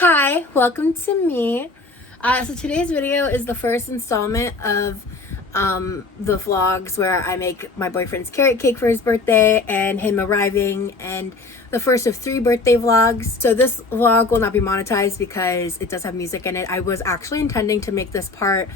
Hi, welcome to me. So today's video is the first installment of the vlogs where I make my boyfriend's carrot cake for his birthday and him arriving, and the first of 3 birthday vlogs. So this vlog will not be monetized because it does have music in it. I was actually intending to make this part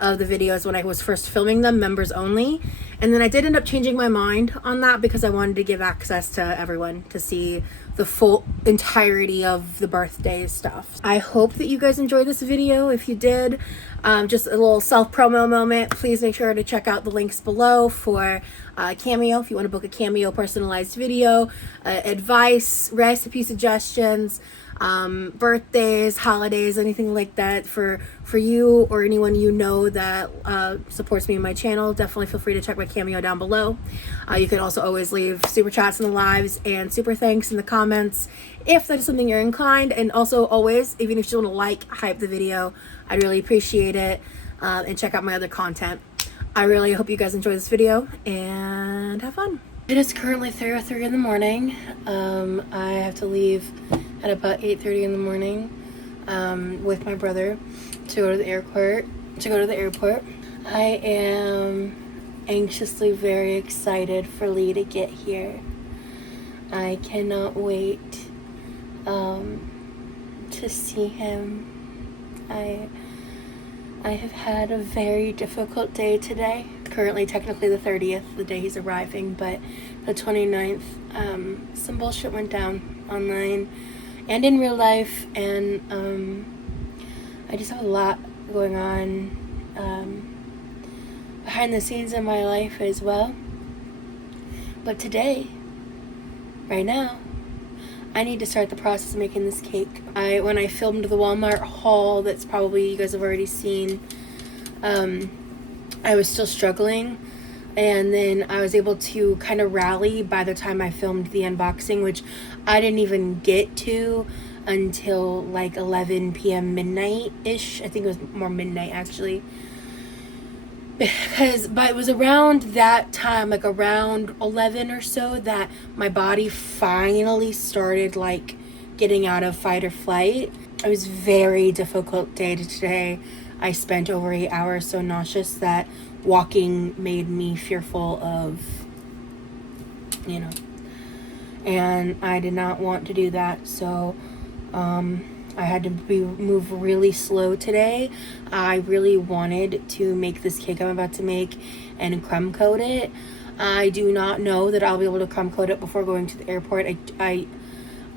of the videos when I was first filming them members only, and then I did end up changing my mind on that because I wanted to give access to everyone to see the full entirety of the birthday stuff. I hope that you guys enjoyed this video. If you did, just a little self-promo moment, please make sure to check out the links below for Cameo if you want to book a Cameo personalized video, advice, recipe suggestions, birthdays, holidays, anything like that for you or anyone you know that supports me and my channel. Definitely feel free to check my Cameo down below. You can also always leave super chats in the lives and super thanks in the comments if that is something you're inclined. And also always, even if you want to hype the video, I'd really appreciate it. And check out my other content. I really hope you guys enjoy this video and have fun. It is currently 3:03 in the morning. I have to leave at about 8:30 in the morning with my brother to go to the airport. I am anxiously very excited for Lee to get here. I cannot wait to see him. I have had a very difficult day today. Currently, technically the 30th, the day he's arriving, but the 29th, some bullshit went down online and in real life, and I just have a lot going on behind the scenes in my life as well. But today, right now, I need to start the process of making this cake. When I filmed the Walmart haul, that's probably you guys have already seen, I was still struggling, and then I was able to kind of rally by the time I filmed the unboxing, which I didn't even get to until like 11 p.m. midnight-ish. I think it was more midnight actually, but it was around that time, like around 11 or so, that my body finally started like getting out of fight or flight. It was a very difficult day today. I spent over 8 hours so nauseous that walking made me fearful of, and I did not want to do that. So I had to move really slow today. I really wanted to make this cake I'm about to make and crumb coat it. I do not know that I'll be able to crumb coat it before going to the airport.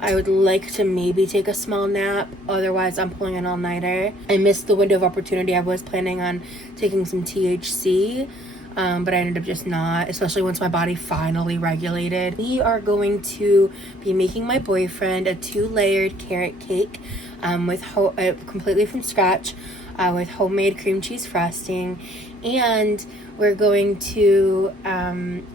I would like to maybe take a small nap. Otherwise, I'm pulling an all-nighter. I missed the window of opportunity. I was planning on taking some THC, but I ended up just not, especially once my body finally regulated. We are going to be making my boyfriend a 2-layered carrot cake with completely from scratch with homemade cream cheese frosting, and we're going to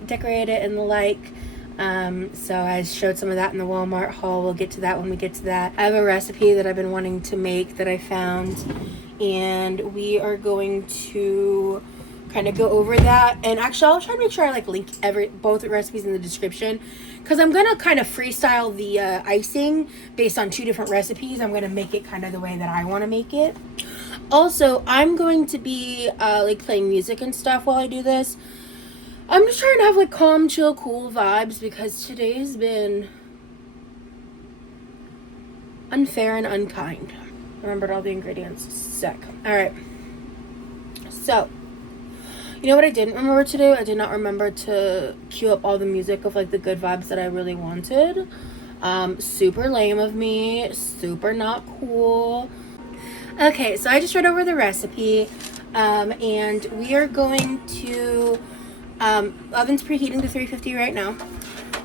decorate it and the like. So I showed some of that in the Walmart haul. We'll get to that when we get to that. I have a recipe that I've been wanting to make that I found, and we are going to kind of go over that. And actually, I'll try to make sure I link both recipes in the description, because I'm gonna kind of freestyle the icing based on 2 different recipes. I'm gonna make it kind of the way that I want to make it. Also, I'm going to be playing music and stuff while I do this. I'm just trying to have calm, chill, cool vibes because today's been unfair and unkind. Remembered all the ingredients. Sick. Alright. So, you know what I didn't remember to do? I did not remember to cue up all the music of the good vibes that I really wanted. Super lame of me. Super not cool. Okay, so I just read over the recipe. And we are going to... oven's preheating to 350 right now.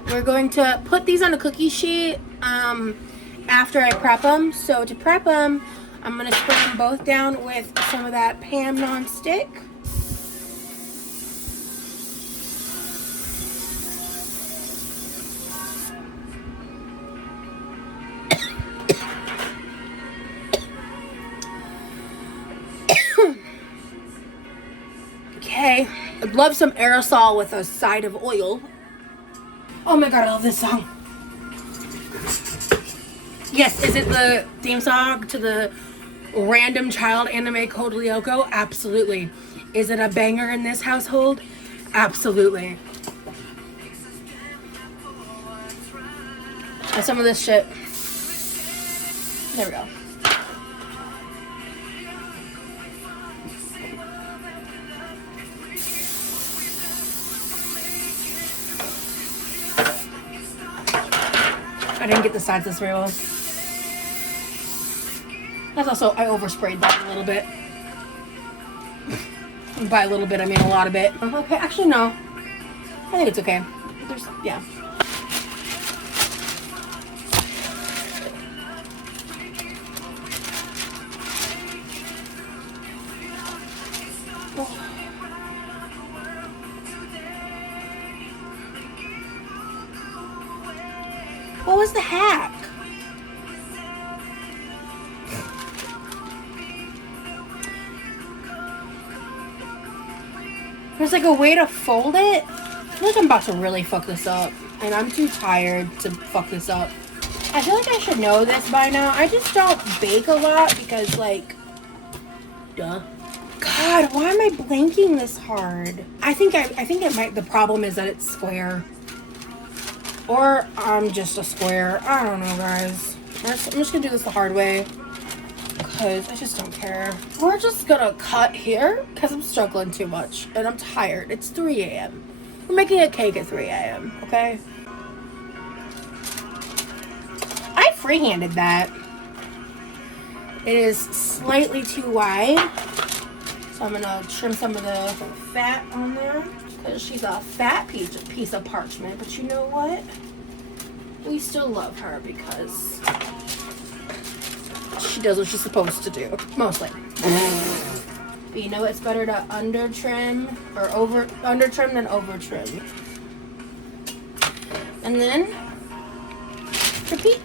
We're going to put these on a cookie sheet after I prep them. So to prep them, I'm going to spray them both down with some of that Pam non-stick. Okay, I'd love some aerosol with a side of oil. Oh my god, I love this song. Yes, is it the theme song to the random child anime Code Lyoko? Absolutely. Is it a banger in this household? Absolutely. And some of this shit. There we go. I didn't get the sides this very well. That's also, I oversprayed that a little bit. And by a little bit, I mean a lot of it. Okay, actually no. I think it's okay. There's, yeah. What was the hack? There's like a way to fold it. I feel like I'm about to really fuck this up. And I'm too tired to fuck this up. I feel like I should know this by now. I just don't bake a lot because like, duh. God, why am I blanking this hard? I think it might, the problem is that it's square. Or I'm just a square. I don't know, guys. I'm just gonna do this the hard way. Because I just don't care. We're just gonna cut here because I'm struggling too much. And I'm tired. It's 3 a.m. We're making a cake at 3 a.m. Okay? I freehanded that. It is slightly too wide. So I'm gonna trim some of the fat on there. Because she's a fat piece of parchment. But you know what? We still love her because she does what she's supposed to do. Mostly. But you know it's better to under trim than over trim. And then repeat.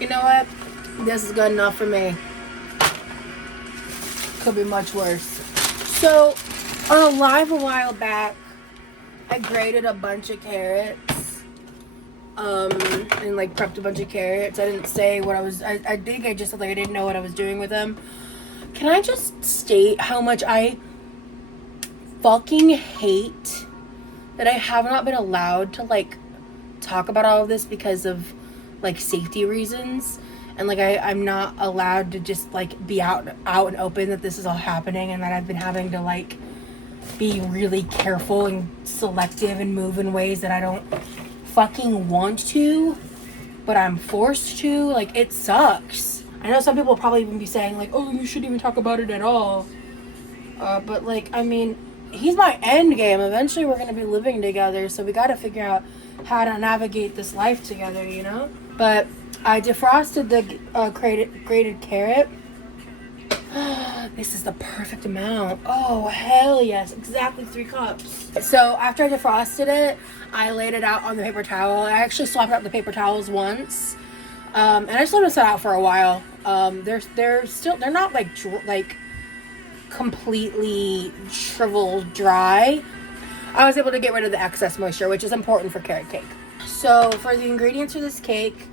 You know what? This is good enough for me. Could be much worse. So on a live a while back, I grated a bunch of carrots. And like prepped a bunch of carrots. I didn't say what I was, I think I just said like I didn't know what I was doing with them. Can I just state how much I fucking hate that I have not been allowed to like talk about all of this because of like safety reasons. And like I'm not allowed to just like be out and open that this is all happening, and that I've been having to like be really careful and selective and move in ways that I don't fucking want to, but I'm forced to. Like, it sucks. I know some people will probably even be saying like, oh, you shouldn't even talk about it at all. But like, I mean, he's my end game. Eventually we're gonna be living together, so we gotta figure out how to navigate this life together, you know? But I defrosted the grated carrot. This is the perfect amount. Oh, hell yes. Exactly 3 cups. So after I defrosted it, I laid it out on the paper towel. I actually swapped out the paper towels once. And I just let them sit out for a while. They're not like completely shriveled dry. I was able to get rid of the excess moisture, which is important for carrot cake. So for the ingredients for this cake,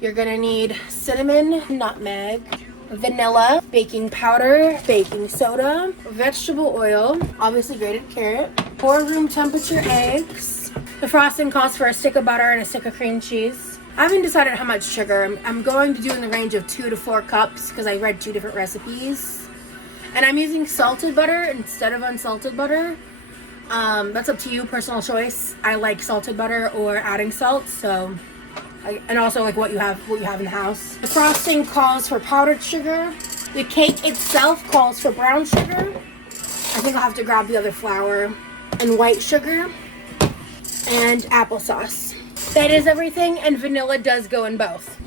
you're gonna need cinnamon, nutmeg, vanilla, baking powder, baking soda, vegetable oil, obviously grated carrot, 4 room temperature eggs. The frosting calls for a stick of butter and a stick of cream cheese. I haven't decided how much sugar. I'm going to do in the range of 2 to 4 cups because I read 2 different recipes. And I'm using salted butter instead of unsalted butter. That's up to you, personal choice. I like salted butter or adding salt, so and also like what you have in the house. The frosting calls for powdered sugar. The cake itself calls for brown sugar. I think I'll have to grab the other flour, and white sugar and applesauce. That is everything, and vanilla does go in both.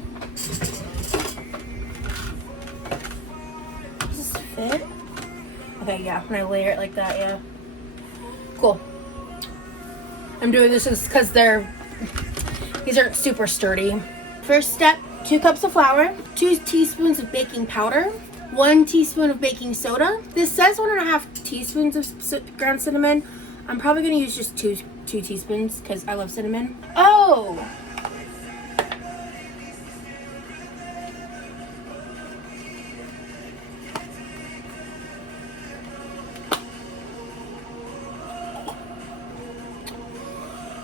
Does this fit? Okay, yeah, when I layer it like that, yeah. Cool. I'm doing this just because these aren't super sturdy. First step, 2 cups of flour, 2 teaspoons of baking powder, 1 teaspoon of baking soda. This says 1.5 teaspoons of ground cinnamon. I'm probably gonna use just two teaspoons because I love cinnamon. Oh!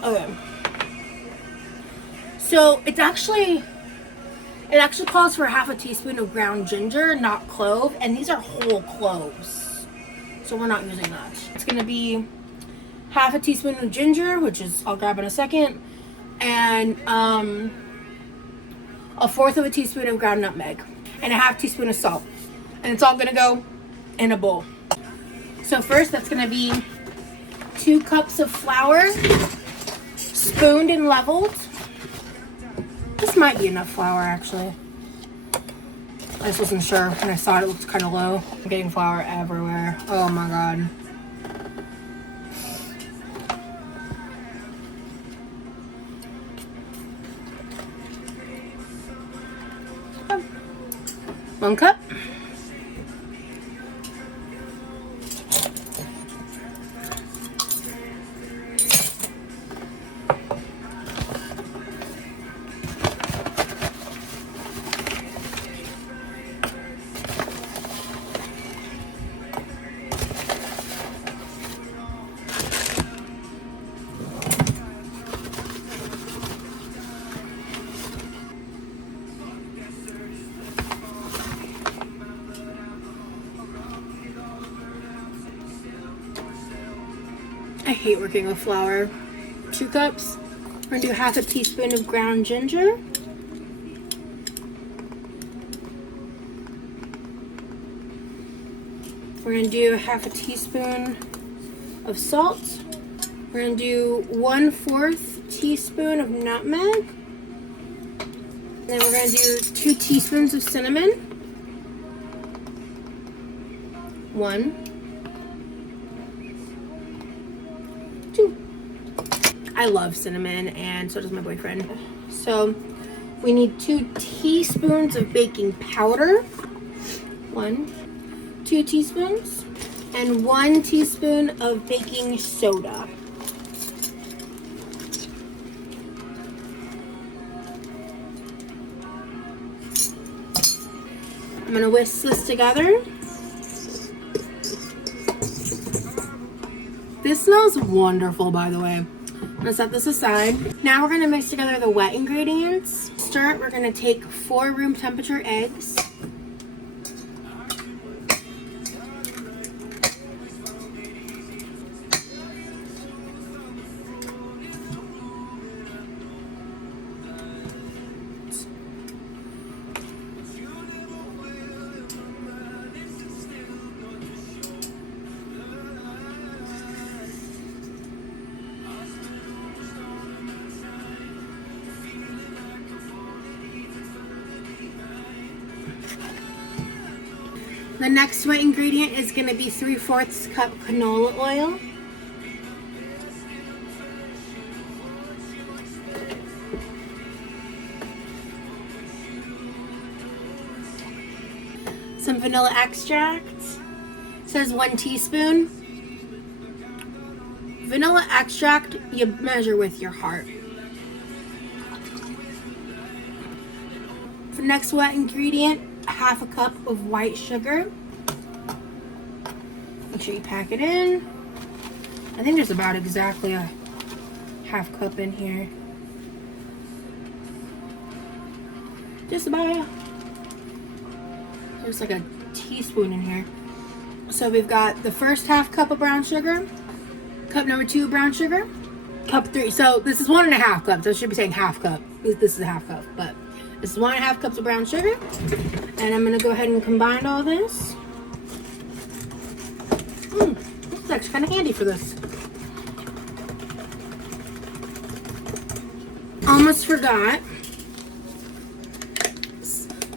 Okay. So it actually calls for half a teaspoon of ground ginger, not clove, and these are whole cloves, so we're not using that. It's gonna be half a teaspoon of ginger, which is I'll grab in a second, and a fourth of a teaspoon of ground nutmeg, and a half teaspoon of salt, and it's all gonna go in a bowl. So first, that's gonna be 2 cups of flour, spooned and leveled. This might be enough flour, actually. I just wasn't sure when I saw it. It looked kind of low. I'm getting flour everywhere. Oh my god. Oh. 1 cup. I hate working with flour. 2 cups. We're gonna do half a teaspoon of ground ginger. We're gonna do half a teaspoon of salt. We're gonna do 1/4 teaspoon of nutmeg. Then we're gonna do 2 teaspoons of cinnamon. 1, 2. I love cinnamon, and so does my boyfriend. So we need 2 teaspoons of baking powder. 1, 2 teaspoons, and 1 teaspoon of baking soda. I'm gonna whisk this together. This smells wonderful, by the way. I'm gonna set this aside. Now we're gonna mix together the wet ingredients. To start, we're gonna take 4 room temperature eggs. The next wet ingredient is going to be 3/4 cup canola oil. Some vanilla extract. It says 1 teaspoon. Vanilla extract, you measure with your heart. For next wet ingredient, half a cup of white sugar. Make sure you pack it in. I think there's about exactly a half cup in here. Just about there's like a teaspoon in here. So we've got the first half cup of brown sugar, cup number 2 of brown sugar, cup 3. So this is 1.5 cups. I should be saying half cup. This is a half cup, but this is 1.5 cups of brown sugar. And I'm gonna go ahead and combine all this. This is actually kind of handy for this. Almost forgot.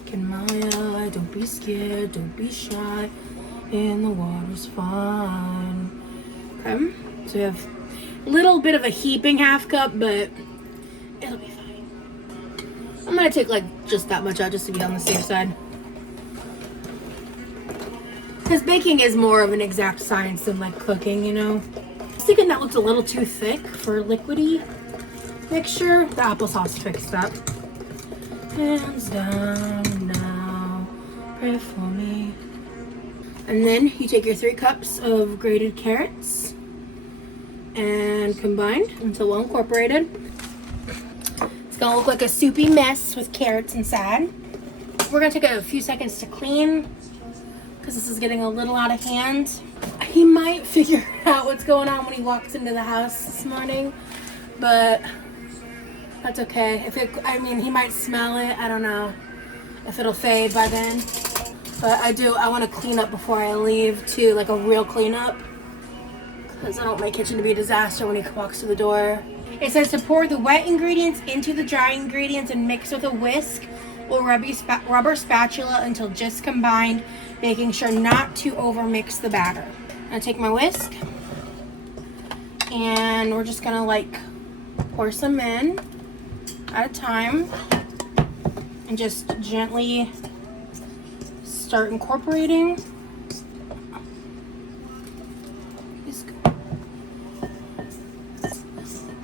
Can Maya, don't be scared, don't be shy, and the water's fine. Okay, so we have a little bit of a heaping half cup, but it'll be fine. I'm gonna take like just that much out just to be on the safe side. Because baking is more of an exact science than like cooking, you know. I was thinking that looked a little too thick for liquidy mixture. The applesauce fixed up. Hands down now, pray for me. And then you take your 3 cups of grated carrots and combined until well incorporated. It's gonna look like a soupy mess with carrots inside. We're gonna take a few seconds to clean because this is getting a little out of hand. He might figure out what's going on when he walks into the house this morning, but that's okay. I mean, he might smell it. I don't know if it'll fade by then. But I want to clean up before I leave too, like a real cleanup, because I don't want my kitchen to be a disaster when he walks through the door. It says to pour the wet ingredients into the dry ingredients and mix with a whisk or rubber spatula until just combined, making sure not to overmix the batter. I'm gonna take my whisk and we're just gonna like pour some in at a time and just gently start incorporating.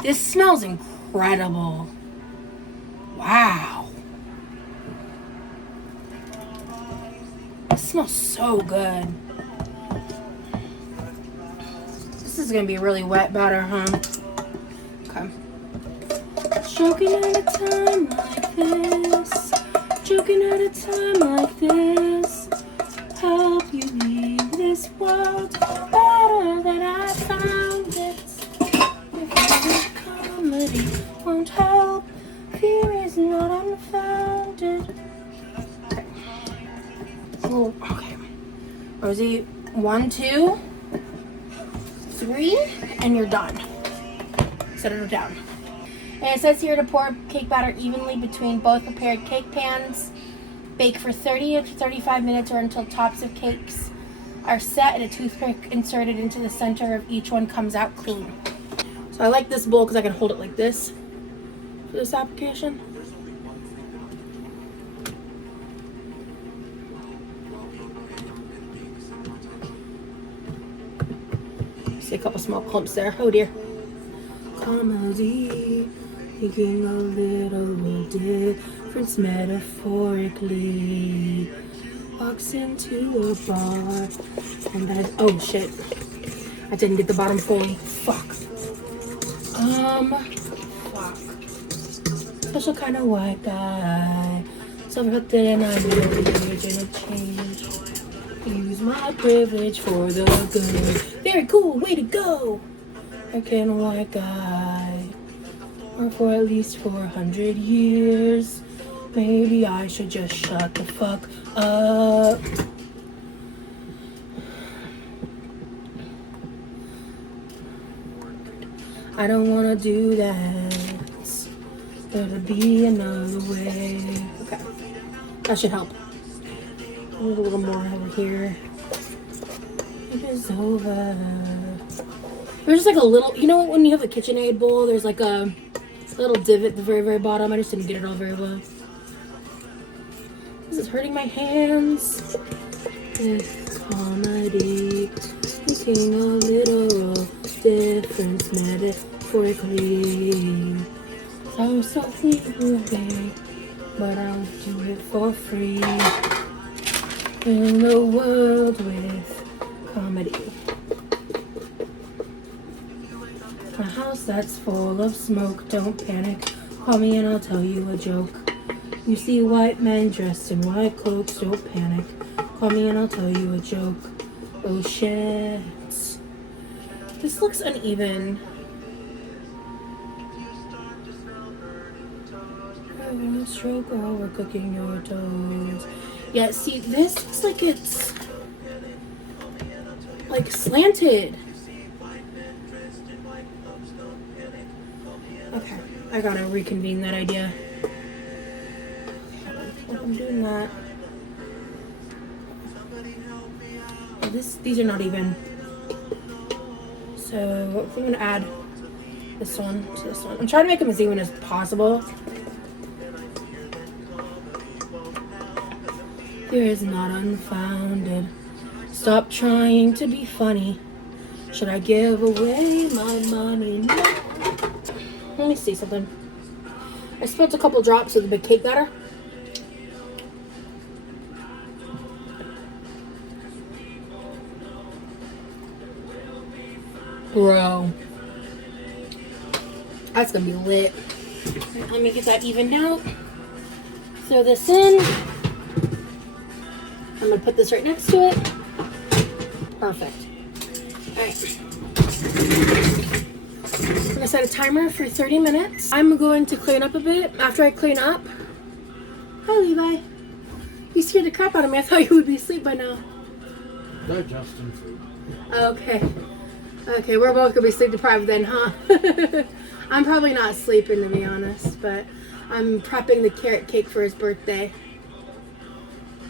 This smells incredible. Wow. This smells so good. This is gonna be really wet batter, huh? Okay. Joking at a time like this. Joking at a time like this. Help you leave this world better than I found it. If comedy won't help, fear is not unfounded. Okay. Oh, okay. Rosie, 1, 2, 3, and you're done. Set it down. And it says here to pour cake batter evenly between both prepared cake pans. Bake for 30 to 35 minutes or until tops of cakes are set and a toothpick inserted into the center of each one comes out clean. So I like this bowl because I can hold it like this for this application. See a couple small clumps there. Oh dear. Comedy, thinking a little difference metaphorically. Walks into a bar and then, oh shit. I didn't get the bottom fully. Fuck. Fuck. Special kind of white guy. Self-hooked and I'm the original change. Use my privilege for the good. Very cool, way to go. American white guy. Or for at least 400 years. Maybe I should just shut the fuck up. I don't want to do that. There'll be another way. Okay. That should help. A little more over here. It is over. There's just like a little, you know what, when you have a KitchenAid bowl, there's like a little divot at the very, very bottom. I just didn't get it all very well. This is hurting my hands. It's comedy. Thinking a little difference metaphorically. So moving, but I'll do it for free. In the world with comedy. A house that's full of smoke, don't panic. Call me and I'll tell you a joke. You see white men dressed in white cloaks, don't panic. Call me and I'll tell you a joke. Oh shit. This looks uneven. Stroke while we're cooking your toes. Yeah, see, this looks like it's like slanted. Okay, I gotta reconvene that idea. I'm doing that. These are not even. So I'm gonna add this one to this one. I'm trying to make them as even as possible. Fear is not unfounded. Stop trying to be funny. Should I give away my money? No. Let me see something. I spilled a couple drops of the big cake batter. Bro. That's gonna be lit. Right, let me get that evened out. Throw this in. I'm gonna put this right next to it. Perfect. Alright. I'm gonna set a timer for 30 minutes. I'm going to clean up a bit. After I clean up, hi Levi. You scared the crap out of me. I thought you would be asleep by now. Digesting food. Okay. Okay, we're both gonna be sleep deprived then, huh? I'm probably not sleeping to be honest, but I'm prepping the carrot cake for his birthday.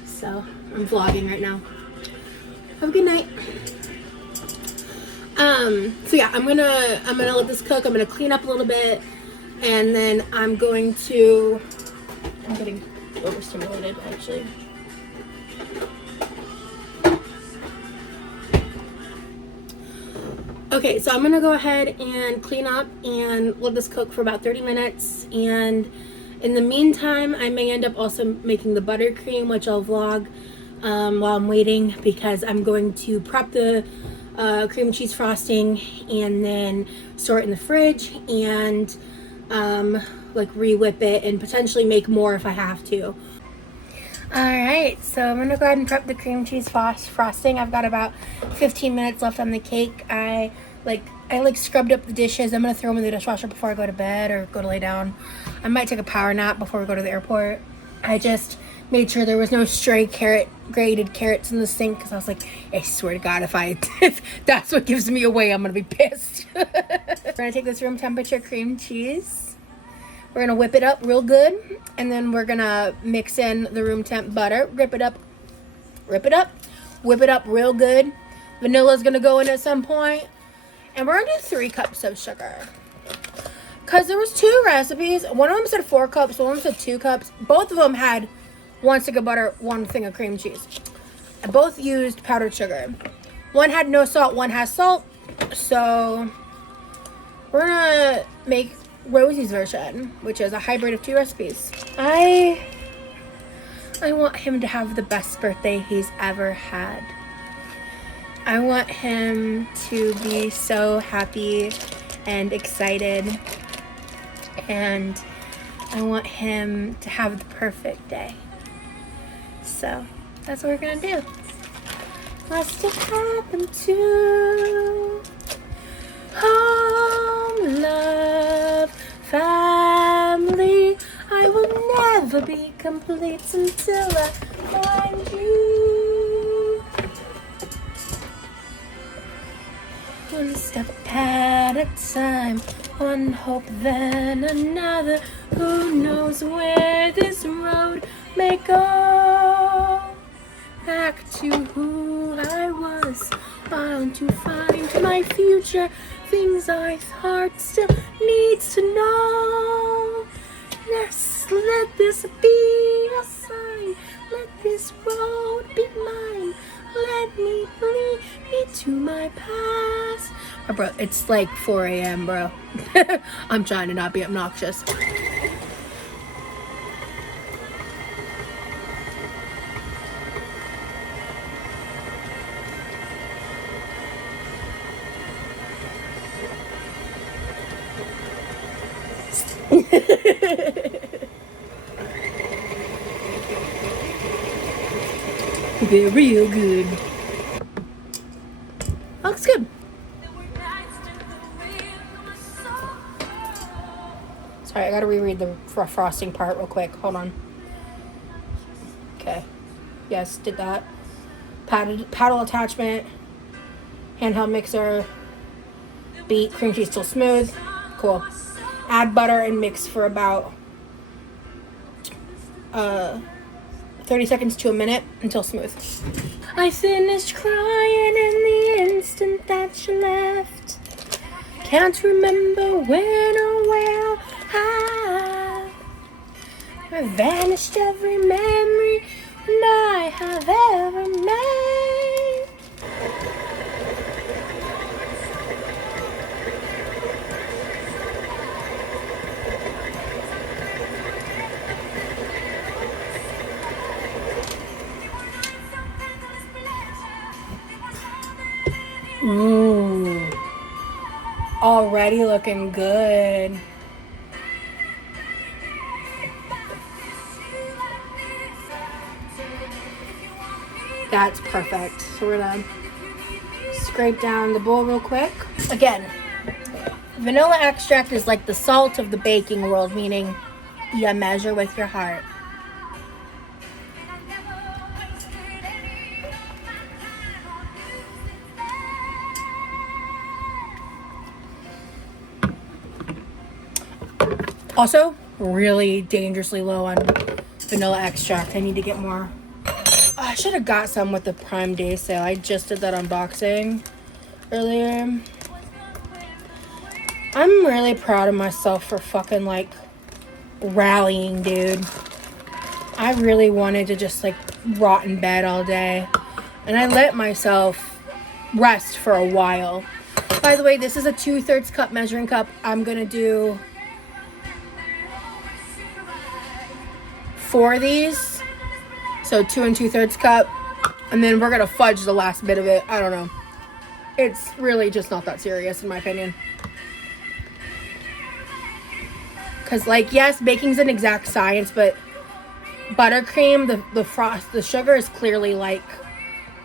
So I'm vlogging right now. Have a good night. So yeah, I'm gonna let this cook. I'm gonna clean up a little bit, and then I'm getting overstimulated actually. Okay, so I'm gonna go ahead and clean up and let this cook for about 30 minutes, and in the meantime I may end up also making the buttercream, which I'll vlog while I'm waiting, because I'm going to prep the cream cheese frosting and then store it in the fridge and like re-whip it and potentially make more if I have to. Alright, so I'm gonna go ahead and prep the cream cheese frosting. I've got about 15 minutes left on the cake. I scrubbed up the dishes. I'm gonna throw them in the dishwasher before I go to bed or go to lay down. I might take a power nap before we go to the airport. I just made sure there was no stray grated carrots in the sink, because I was like, I swear to God, if that's what gives me away, I'm gonna be pissed. We're gonna take this room temperature cream cheese. We're gonna whip it up real good, and then we're gonna mix in the room temp butter. Whip it up real good. Vanilla's gonna go in at some point, and we're gonna do 3 cups of sugar. Cause there was 2 recipes. One of them said 4 cups, one of them said 2 cups. Both of them had 1 stick of butter, 1 thing of cream cheese. And both used powdered sugar. One had no salt, one has salt. So we're gonna make Rosie's version, which is a hybrid of 2 recipes. I want him to have the best birthday he's ever had. I want him to be so happy and excited, and I want him to have the perfect day. So that's what we're gonna do. Must have happened to home, love, family. I will never be complete until I find you. One step at a time, one hope then another. Who knows where this road may go? Back to who I was, bound to find my future. Things I thought still needs to know. Yes, let this be a sign. Let this road be mine. Let me lead me to my past. Oh, bro, it's like 4 a.m., bro. I'm trying to not be obnoxious. Very good. Looks good. Sorry, I gotta reread the frosting part real quick. Hold on. Okay. Yes, did that. Paddle attachment. Handheld mixer. Beat cream cheese till smooth. Cool. Add butter and mix for about 30 seconds to a minute until smooth. I finished crying in the instant that you left. Can't remember when or where I vanished every memory I have ever made. Ooh, already looking good. That's perfect. So we're gonna scrape down the bowl real quick. Again, vanilla extract is like the salt of the baking world, meaning you measure with your heart. Also, really dangerously low on vanilla extract. I need to get more. I should have got some with the Prime Day sale. I just did that unboxing earlier. I'm really proud of myself for fucking like rallying, dude. I really wanted to just like rot in bed all day, and I let myself rest for a while. By the way, this is a 2/3 cup measuring cup. I'm gonna do 4 of these, so 2 2/3 cup, and then we're gonna fudge the last bit of it. I don't know. It's really just not that serious in my opinion. Cause like, yes, baking's an exact science, but buttercream, the frost, the sugar is clearly like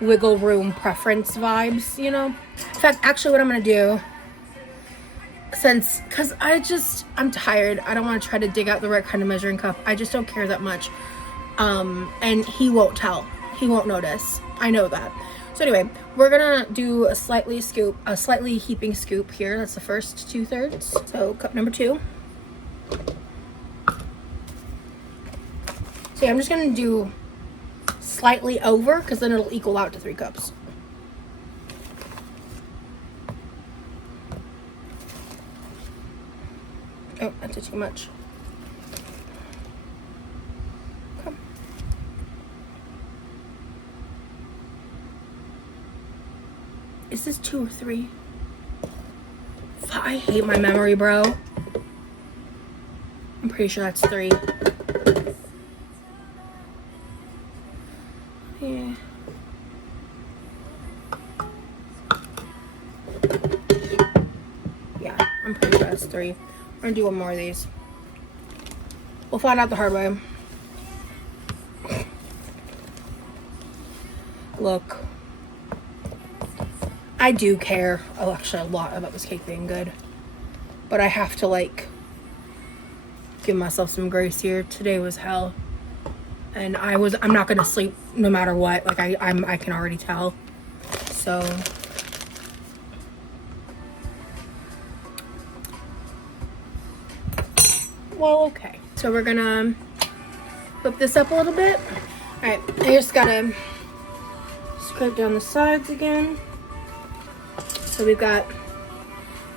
wiggle room preference vibes, you know? In fact, actually what I'm gonna do, cause I'm tired. I don't want to try to dig out the right kind of measuring cup. I just don't care that much. And he won't tell. He won't notice. I know that. So anyway, we're gonna do a slightly heaping scoop here. That's the first 2/3. So cup number 2. So yeah, I'm just gonna do slightly over, because then it'll equal out to 3 cups. Oh, that's too much. Okay. Is this 2 or 3? I hate my memory, bro. I'm pretty sure that's 3. Yeah. Yeah, I'm pretty sure that's 3. We're gonna do 1 more of these. We'll find out the hard way. Look, I do care actually a lot about this cake being good, but I have to like give myself some grace here. Today was hell, and I'm not gonna sleep no matter what. Like I can already tell. So well, okay. So we're gonna whip this up a little bit. All right, I just gotta scrape down the sides again. So we've got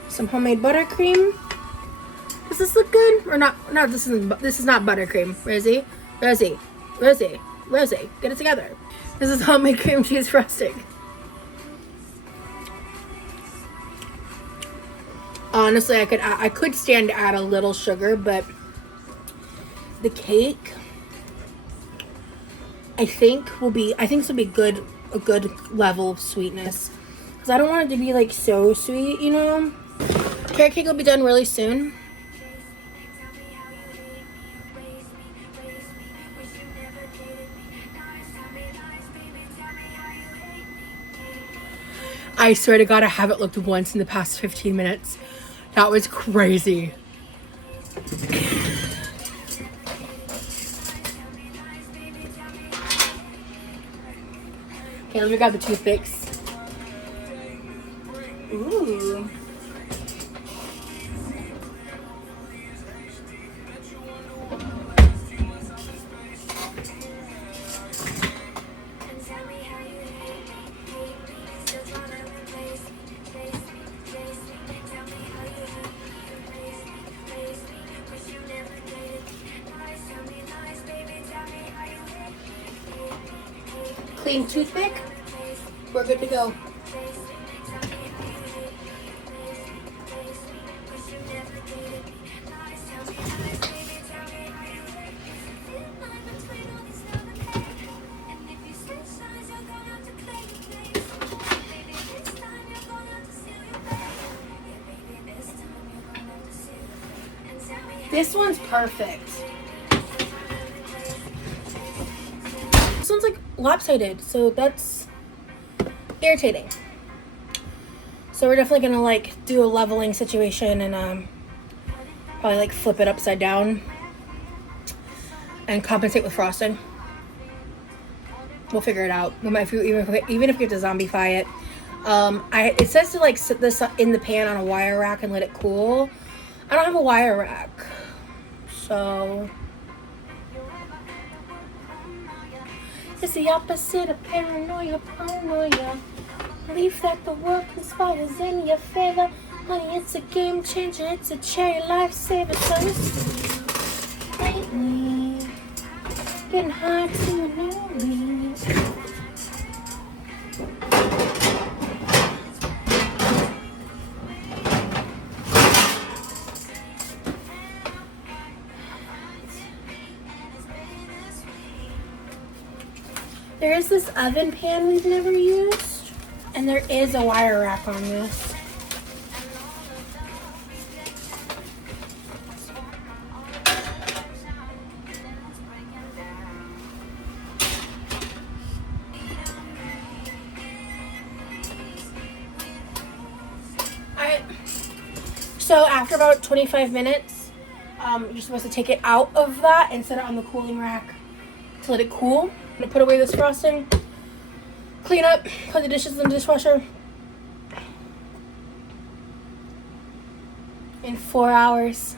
some homemade buttercream. Does this look good or not? No, this is not buttercream. Rosie, get it together. This is homemade cream cheese frosting. Honestly, I could stand to add a little sugar, but the cake, I think this will be a good level of sweetness, because I don't want it to be like so sweet, you know. Carrot cake will be done really soon. I swear to God, I haven't looked once in the past 15 minutes. That was crazy. Okay, let me grab the toothpicks. Ooh. Clean toothpick. We're good to go. This one's perfect. This one's like lopsided, so that's irritating. So we're definitely gonna like do a leveling situation and probably like flip it upside down and compensate with frosting. We'll figure it out. We might, even if we have to zombify it. It says to like sit this in the pan on a wire rack and let it cool. I don't have a wire rack, so it's the opposite of paranoia. Believe that the world conspires in your favor. Honey, it's a game changer. It's a cherry lifesaver. So it's lately getting hard to know me. There is this oven pan we've never used, and there is a wire rack on this. Alright, so after about 25 minutes, you're supposed to take it out of that and set it on the cooling rack to let it cool. I'm gonna put away this frosting, clean up, put the dishes in the dishwasher. In 4 hours,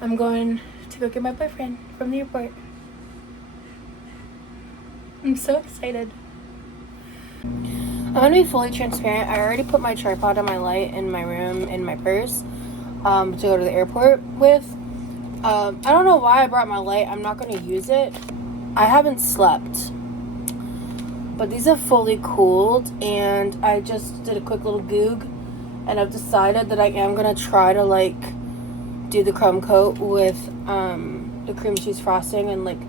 I'm going to go get my boyfriend from the airport. I'm so excited. I'm gonna be fully transparent. I already put my tripod and my light in my room, in my purse, to go to the airport with. I don't know why I brought my light. I'm not gonna use it. I haven't slept, but these have fully cooled, and I just did a quick little goog, and I've decided that I am gonna try to like do the crumb coat with the cream cheese frosting and like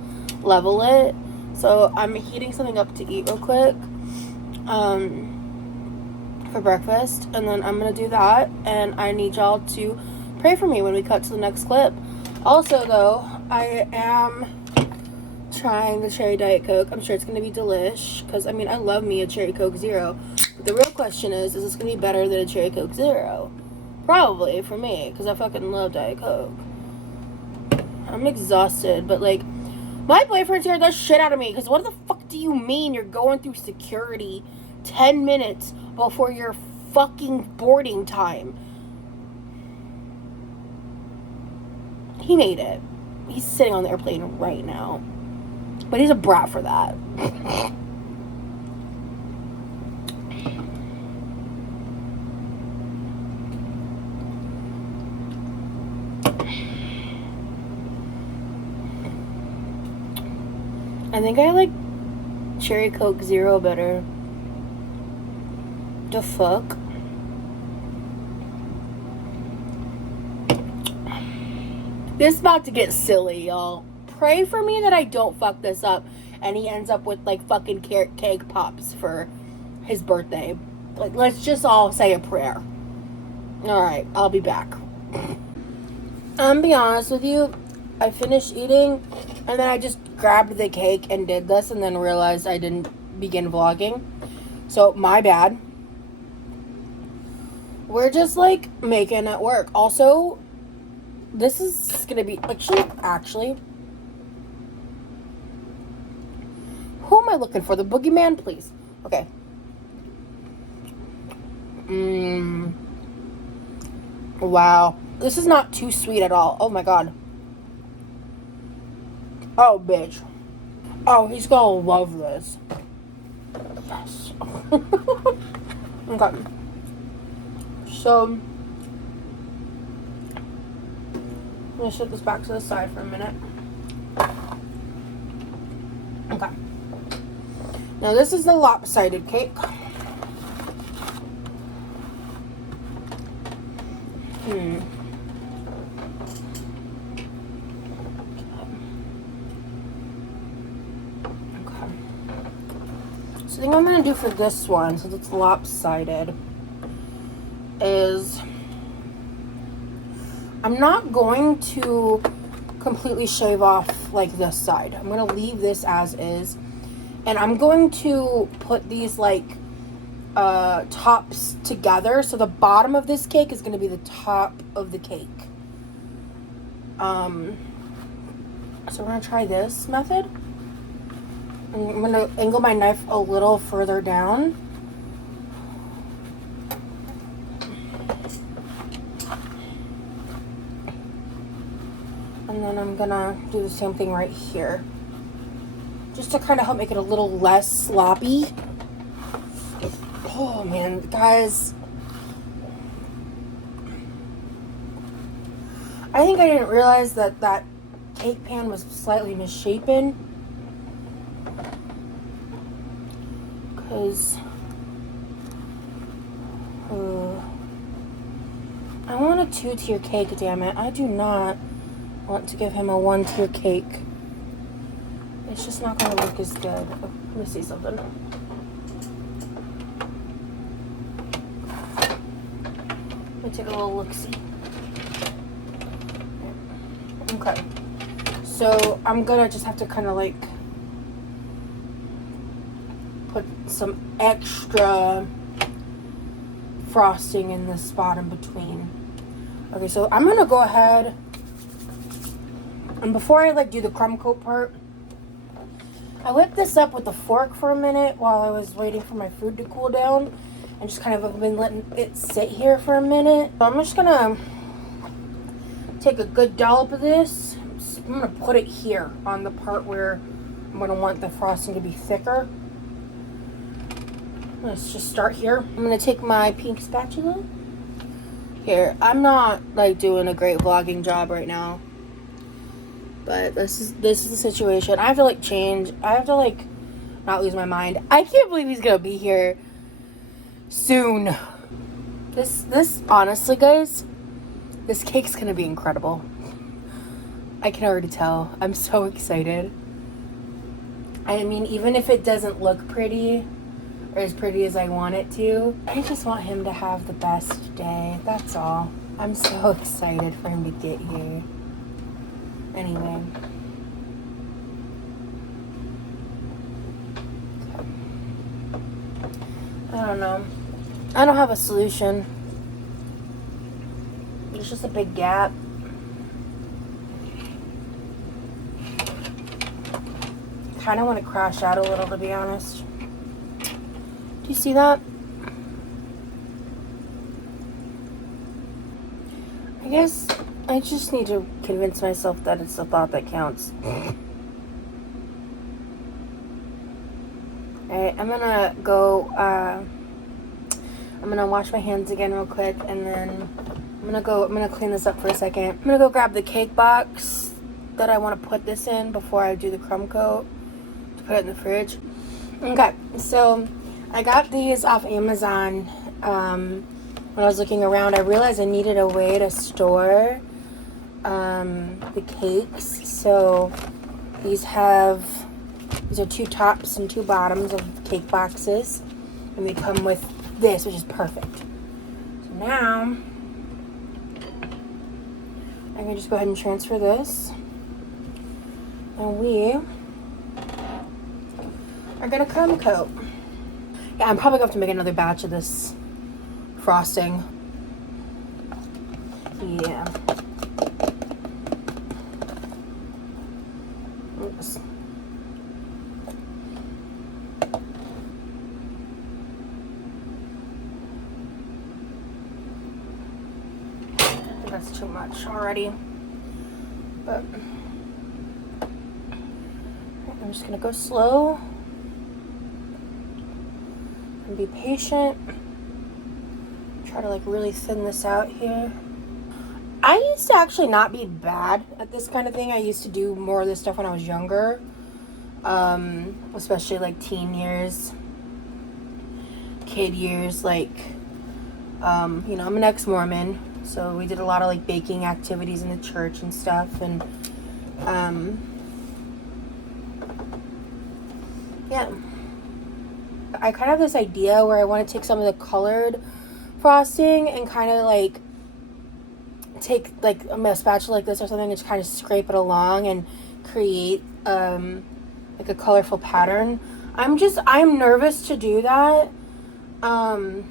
level it. So I'm heating something up to eat real quick for breakfast, and then I'm gonna do that, and I need y'all to pray for me when we cut to the next clip. Also though, I am trying the cherry Diet Coke. I'm sure it's going to be delish, because I mean, I love me a cherry Coke Zero. But the real question is this going to be better than a cherry Coke Zero? Probably, for me, because I fucking love Diet Coke. I'm exhausted, but like, my boyfriend scared the shit out of me, because what the fuck do you mean you're going through security 10 minutes before your fucking boarding time? He made it. He's sitting on the airplane right now. But he's a brat for that. I think I like cherry Coke Zero better. The fuck? This is about to get silly, y'all. Pray for me that I don't fuck this up and he ends up with like fucking carrot cake pops for his birthday. Like, let's just all say a prayer. Alright, I'll be back. I'm be honest with you, I finished eating and then I just grabbed the cake and did this and then realized I didn't begin vlogging. So, my bad. We're just like making it work. Also, this is gonna be actually who am I looking for? The boogeyman, please. Okay. Wow. This is not too sweet at all. Oh my god. Oh, bitch. Oh, he's gonna love this. Yes. Okay. So, I'm gonna set this back to the side for a minute. Okay. Now this is the lopsided cake. Okay. So the thing I'm gonna do for this one, since it's lopsided, is I'm not going to completely shave off like this side. I'm gonna leave this as is, And I'm going to put these like tops together. So the bottom of this cake is going to be the top of the cake. So we're going to try this method. And I'm going to angle my knife a little further down. And then I'm going to do the same thing right here. Just to kind of help make it a little less sloppy. Oh man, guys. I think I didn't realize that that cake pan was slightly misshapen. Because I want a 2-tier cake, damn it. I do not want to give him a 1-tier cake. It's just not going to look as good. Oh, let me see something. Let me take a little look-see. Okay. So I'm going to just have to kind of like put some extra frosting in the spot in between. Okay, so I'm going to go ahead. And before I like do the crumb coat part, I whipped this up with a fork for a minute while I was waiting for my food to cool down, and just kind of been letting it sit here for a minute. So I'm just gonna take a good dollop of this. I'm gonna put it here on the part where I'm gonna want the frosting to be thicker. Let's just start here. I'm gonna take my pink spatula. Here, I'm not like doing a great vlogging job right now. But this is the situation. I have to like change. I have to like not lose my mind. I can't believe he's gonna be here soon. This honestly, guys, this cake's gonna be incredible. I can already tell. I'm so excited. I mean, even if it doesn't look pretty or as pretty as I want it to, I just want him to have the best day. That's all. I'm so excited for him to get here. Anyway. I don't know. I don't have a solution. It's just a big gap. Kind of want to crash out a little, to be honest. Do you see that? I guess I just need to convince myself that it's the thought that counts. Alright, I'm gonna go, I'm gonna wash my hands again real quick, and then I'm gonna clean this up for a second. I'm gonna go grab the cake box that I want to put this in before I do the crumb coat to put it in the fridge. Okay, so I got these off Amazon. When I was looking around, I realized I needed a way to store the cakes. So these are 2 tops and 2 bottoms of cake boxes, and they come with this, which is perfect. So now I can just go ahead and transfer this, and we are gonna crumb coat. Yeah, I'm probably going to have to make another batch of this frosting. Yeah. Oops. That's too much already. But I'm just gonna go slow and be patient. Try to like really thin this out here. I used to actually not be bad at this kind of thing. I used to do more of this stuff when I was younger, especially like teen years, kid years. Like, you know, I'm an ex-Mormon, so we did a lot of like baking activities in the church and stuff, and yeah. I kind of have this idea where I want to take some of the colored frosting and kind of like take like a spatula like this or something and just kind of scrape it along and create like a colorful pattern. I'm nervous to do that. And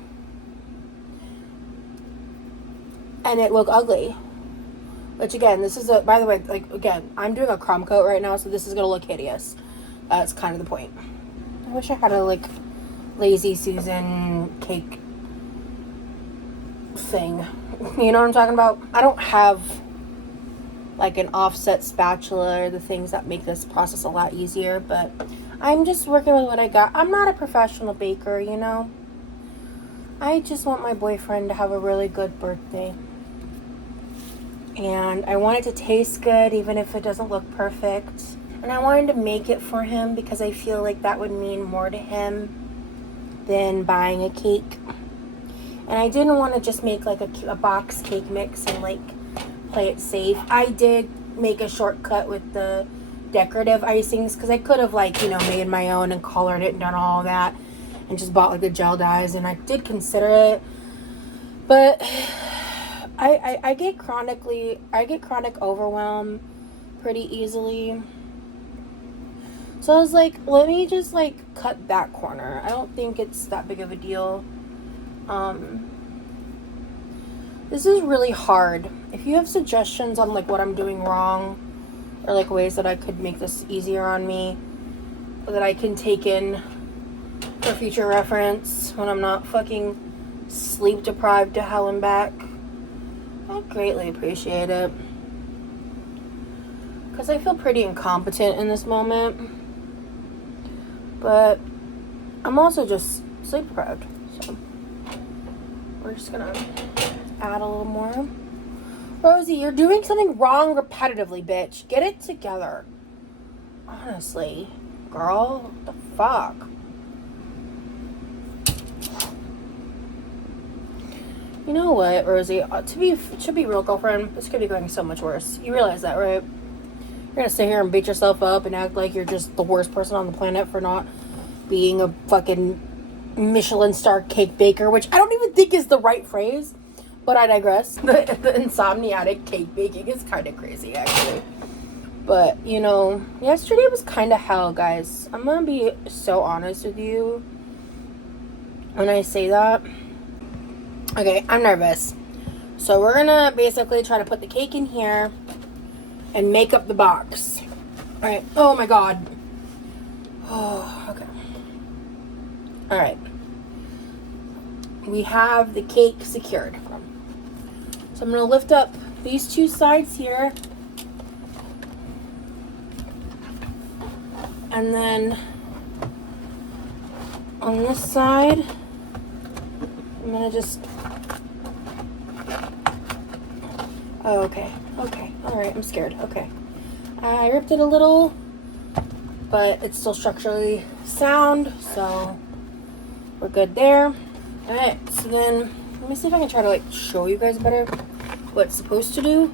it look ugly. Which again, this is by the way, like, again, I'm doing a crumb coat right now, so this is gonna look hideous. That's kind of the point. I wish I had a, like, Lazy Susan cake thing. You know what I'm talking about? I don't have, like, an offset spatula or the things that make this process a lot easier, but I'm just working with what I got. I'm not a professional baker, you know? I just want my boyfriend to have a really good birthday. And I want it to taste good, even if it doesn't look perfect. And I wanted to make it for him because I feel like that would mean more to him than buying a cake. And I didn't want to just make like a box cake mix and like play it safe. I did make a shortcut with the decorative icings because I could have, like, you know, made my own and colored it and done all that and just bought like the gel dyes, and I did consider it, but I get chronic overwhelm pretty easily. So I was like, let me just like cut that corner. I don't think it's that big of a deal. This is really hard. If you have suggestions on like what I'm doing wrong or like ways that I could make this easier on me that I can take in for future reference when I'm not fucking sleep deprived to hell and back, I greatly appreciate it. Because I feel pretty incompetent in this moment. But I'm also just sleep deprived. So we're just gonna add a little more. Rosie, you're doing something wrong repetitively, bitch. Get it together. Honestly, girl, what the fuck? You know what, Rosie? To be real, girlfriend, this could be going so much worse. You realize that, right? You're gonna sit here and beat yourself up and act like you're just the worst person on the planet for not being a fucking Michelin star cake baker, which I don't even think is the right phrase, but I digress. The insomniac cake baking is kind of crazy, actually. But, you know, yesterday was kind of hell, guys. I'm gonna be so honest with you when I say that. Okay, I'm nervous. So we're gonna basically try to put the cake in here and make up the box. Alright, oh my god. Oh, okay. Alright. We have the cake secured. So I'm gonna lift up these two sides here. And then on this side, I'm gonna just... Oh, okay. Okay. Alright, I'm scared. Okay. I ripped it a little, but it's still structurally sound, so we're good there. Alright, so then let me see if I can try to like show you guys better what it's supposed to do.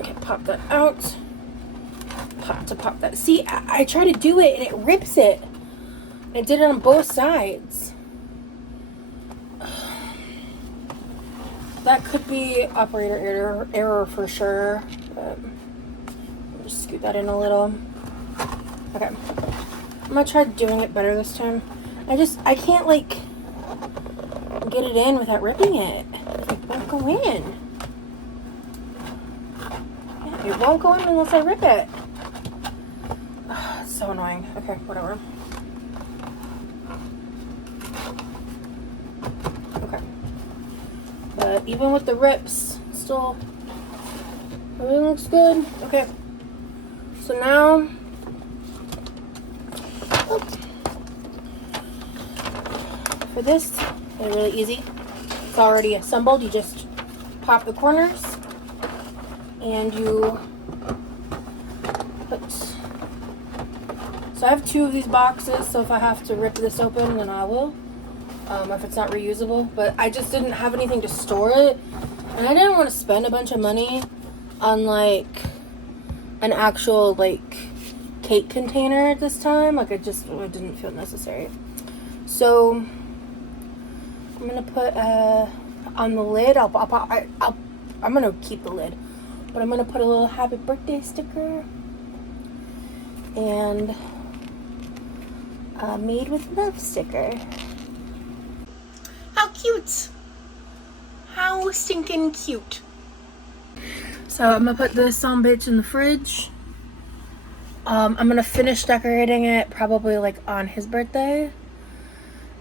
Okay, pop that out. Pop that. See, I try to do it and it rips it. I did it on both sides. That could be operator error for sure. But I'll just scoot that in a little. Okay. I'm gonna try doing it better this time. I can't like get it in without ripping it. It won't go in. Yeah, it won't go in unless I rip it. It's so annoying. Okay, whatever. Okay. But even with the rips, still everything looks good. Okay. So now, for this, they're really easy. It's already assembled. You just pop the corners and you put... So I have two of these boxes, so if I have to rip this open, then I will. If it's not reusable, but I just didn't have anything to store it, and I didn't want to spend a bunch of money on like an actual like cake container at this time. Like it didn't feel necessary. So I'm gonna put on the lid. I'm gonna keep the lid, but I'm gonna put a little happy birthday sticker, and made with love sticker. How cute! How stinking cute. So I'm gonna put this bitch in the fridge. I'm gonna finish decorating it probably like on his birthday.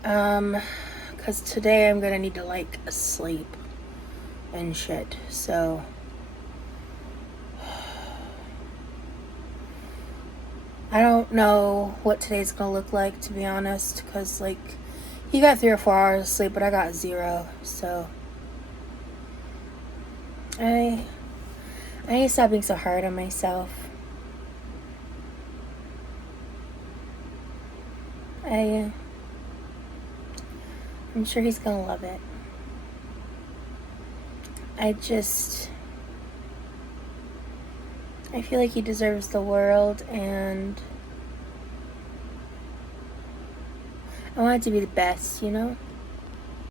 Cause today I'm gonna need to like sleep and shit. So I don't know what today's gonna look like, to be honest, cause like he got 3 or 4 hours of sleep, but I got 0. So I need to stop being so hard on myself. I'm sure he's gonna love it. I feel like he deserves the world, and I want it to be the best, you know?